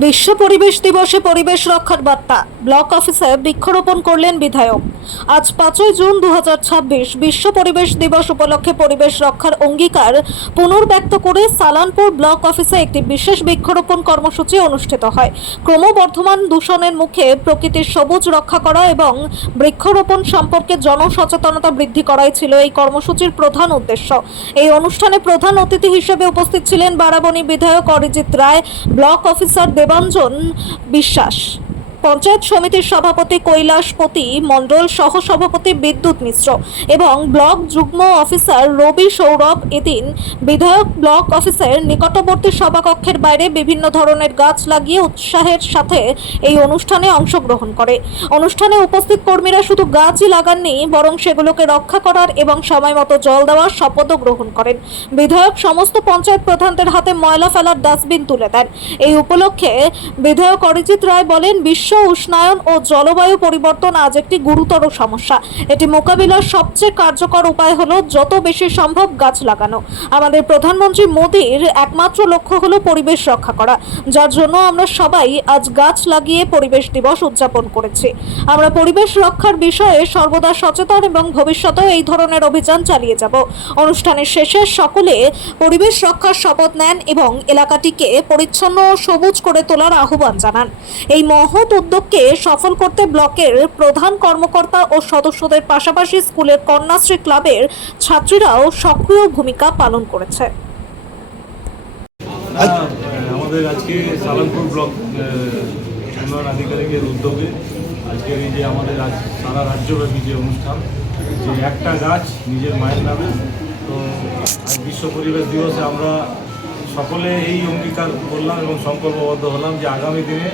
বিশ্ব পরিবেশ দিবসে পরিবেশ রক্ষার বার্তা। ব্লক অফিসে বৃক্ষরোপণ করলেন বিধায়ক। আজ 5ই জুন 2026 বিশ্ব পরিবেশ দিবস উপলক্ষে পরিবেশ রক্ষার অঙ্গীকার পুনর্ব্যক্ত করে সালানপুর ব্লক অফিসে একটি বিশেষ বৃক্ষরোপণ কর্মসূচি অনুষ্ঠিত হয়। ক্রমবর্ধমান দূষণের মুখে প্রকৃতির সবুজ রক্ষা করা এবং বৃক্ষরোপণ সম্পর্কে জনসচেতনতা বৃদ্ধি করাই ছিল এই কর্মসূচির প্রধান উদ্দেশ্য। এই অনুষ্ঠানে প্রধান অতিথি হিসেবে উপস্থিত ছিলেন বারাবণী বিধায়ক অরিজিৎ রায়, ব্লক অফিসার দেবাঞ্জন বিশ্বাস, পঞ্চায়েত সমিতির সভাপতি কৈলাসপতি মণ্ডল, সহ সভাপতি বিদ্যুৎ মিশ্র এবং ব্লক যুগ্ম অফিসার রবি সৌরভ। এদিন বিধায়ক ব্লক অফিসের নিকটবর্তী সভাকক্ষের বাইরে বিভিন্ন ধরনের গাছ লাগিয়ে উৎসাহের সাথে এই অনুষ্ঠানে অংশগ্রহণ করে। অনুষ্ঠানে উপস্থিত কর্মীরা শুধু গাছই লাগাননি, বরং সেগুলোকে রক্ষা করার এবং সময়মতো জল দেওয়ার শপথও গ্রহণ করেন। বিধায়ক সমস্ত পঞ্চায়েত প্রধানদের হাতে ময়লা ফেলার ডাস্টবিন তুলে দেন। এই উপলক্ষে বিধায়ক অরিজিৎ রায় বলেন, বিশ্ব উষ্ণায়ন ও জলবায়ু পরিবর্তন আজ একটি গুরুতর সমস্যা। এটি মোকাবিলার সবচেয়ে কার্যকর উপায় হলো যত বেশি সম্ভব গাছ লাগানো। আমাদের প্রধানমন্ত্রী মোদীর একমাত্র লক্ষ্য হলো পরিবেশ রক্ষা করা, যার জন্য আমরা সবাই আজ গাছ লাগিয়ে পরিবেশ দিবস উদযাপন করেছি। আমরা পরিবেশ রক্ষার বিষয়ে সর্বদা সচেতন এবং ভবিষ্যতেও এই ধরনের অভিযান চালিয়ে যাব। অনুষ্ঠানের শেষে সকলে পরিবেশ রক্ষার শপথ নেন এবং এলাকাটিকে পরিচ্ছন্ন ও সবুজ করে তোলার আহ্বান জানান। এই মহৎ উদ্যোগকে সফল করতে ব্লকের প্রধান কর্মকর্তা ও সদস্যদের পাশাপাশি স্কুলের কন্যাশ্রী ক্লাবের ছাত্রীরাও সক্রিয় ভূমিকা পালন করেছে। আমাদের আজকে সালানপুর ব্লক উন্নয়ন আধিকারিকের উদ্যোগে আজকের এই যে আমাদের আজ সারা রাজ্যব্যাপী যে অনুষ্ঠান, যে একটা গাছ নিজের মায়ের নামে, তো আজ বিশ্ব পরিবেশ দিবসে আমরা সকলে এই অঙ্গীকার করলাম এবং সংকল্পবদ্ধ হলাম যে আগামী দিনে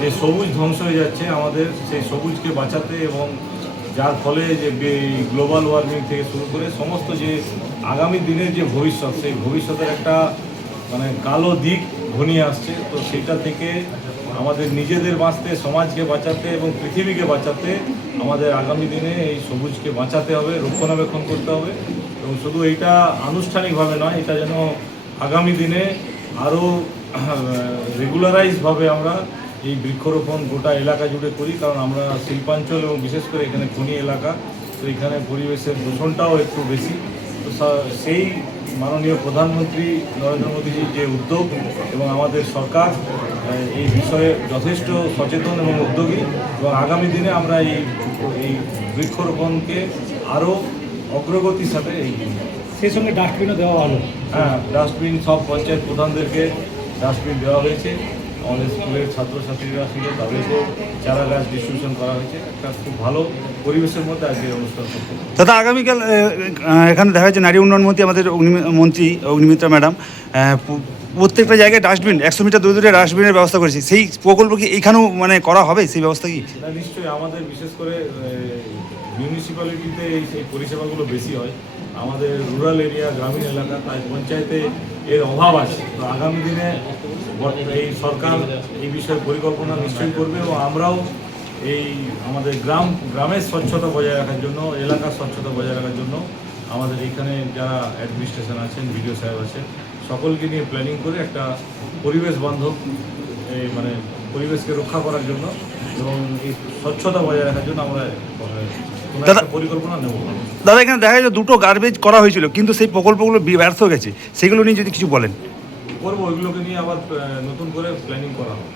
যে সবুজ ধ্বংস হয়ে যাচ্ছে আমাদের সেই সবুজকে বাঁচাতে, এবং যার ফলে যে গ্লোবাল ওয়ার্মিং থেকে শুরু করে সমস্ত যে আগামী দিনের যে ভবিষ্যৎ, সেই ভবিষ্যতের একটা মানে কালো দিক ঘনিয়ে আসছে। তো সেটা থেকে আমাদের নিজেদের বাঁচতে, সমাজকে বাঁচাতে এবং পৃথিবীকে বাঁচাতে আমাদের আগামী দিনে এই সবুজকে বাঁচাতে হবে, রক্ষণাবেক্ষণ করতে হবে। এবং শুধু এইটা আনুষ্ঠানিকভাবে নয়, এটা যেন আগামী দিনে আরও রেগুলারাইজভাবে আমরা এই বৃক্ষরোপণ গোটা এলাকা জুড়ে করি। কারণ আমরা শিল্পাঞ্চল এবং বিশেষ করে এখানে খনি এলাকা, তো এখানে পরিবেশের দূষণটাও একটু বেশি। তো সেই মাননীয় প্রধানমন্ত্রী নরেন্দ্র মোদীজির যে উদ্যোগ এবং আমাদের সরকার এই বিষয়ে যথেষ্ট সচেতন এবং উদ্যোগী, এবং আগামী দিনে আমরা এই বৃক্ষরোপণকে আরও অগ্রগতির সাথে সেই সঙ্গে ডাস্টবিনও দেওয়া হলো। হ্যাঁ, ডাস্টবিন সব পঞ্চায়েত প্রধানদেরকে ডাস্টবিন দেওয়া হয়েছে। আমাদের স্কুলের ছাত্রছাত্রীরা ছিল, তাদেরকেও চারা গাছ ডিস্ট্রিবিউশন করা হয়েছে। একটা খুব ভালো পরিবেশের মধ্যে আজকে অনুষ্ঠান করতে। দাদা, আগামীকাল এখানে দেখা যাচ্ছে নারী উন্নয়ন মন্ত্রী, আমাদের মন্ত্রী অগ্নিমিত্রা ম্যাডাম প্রত্যেকটা জায়গায় ডাস্টবিন 100 মিটার দূরে দূরে ডাস্টবিনের ব্যবস্থা করেছি। সেই প্রকল্প কি এইখানেও মানে করা হবে, সেই ব্যবস্থা কি? নিশ্চয়ই আমাদের বিশেষ করে মিউনিসিপ্যালিটিতে সেই পরিষেবাগুলো বেশি হয়। আমাদের রুরাল এরিয়া, গ্রামীণ এলাকা, তাই পঞ্চায়েতে এর অভাব আছে। তো আগামী দিনে এই সরকার এই বিষয়ে পরিকল্পনা নিশ্চয়ই করবে, এবং আমরাও এই আমাদের গ্রামের স্বচ্ছতা বজায় রাখার জন্য, এলাকার স্বচ্ছতা বজায় রাখার জন্য আমাদের এখানে যারা অ্যাডমিনিস্ট্রেশন আছেন, বিডিও সাহেব আছেন, সকলকে নিয়ে প্ল্যানিং করে একটা পরিবেশ বান্ধব মানে পরিবেশকে রক্ষা করার জন্য এবং এই স্বচ্ছতা বজায় রাখার জন্য আমরা পরিকল্পনা নেব। দাদা, এখানে দেখা যায় 2টো গার্বেজ করা হয়েছিল, কিন্তু সেই প্রকল্পগুলো ব্যর্থ গেছে। সেগুলো নিয়ে যদি কিছু বলেন। করবো, ওইগুলোকে নিয়ে আবার নতুন করে প্ল্যানিং করা হবে।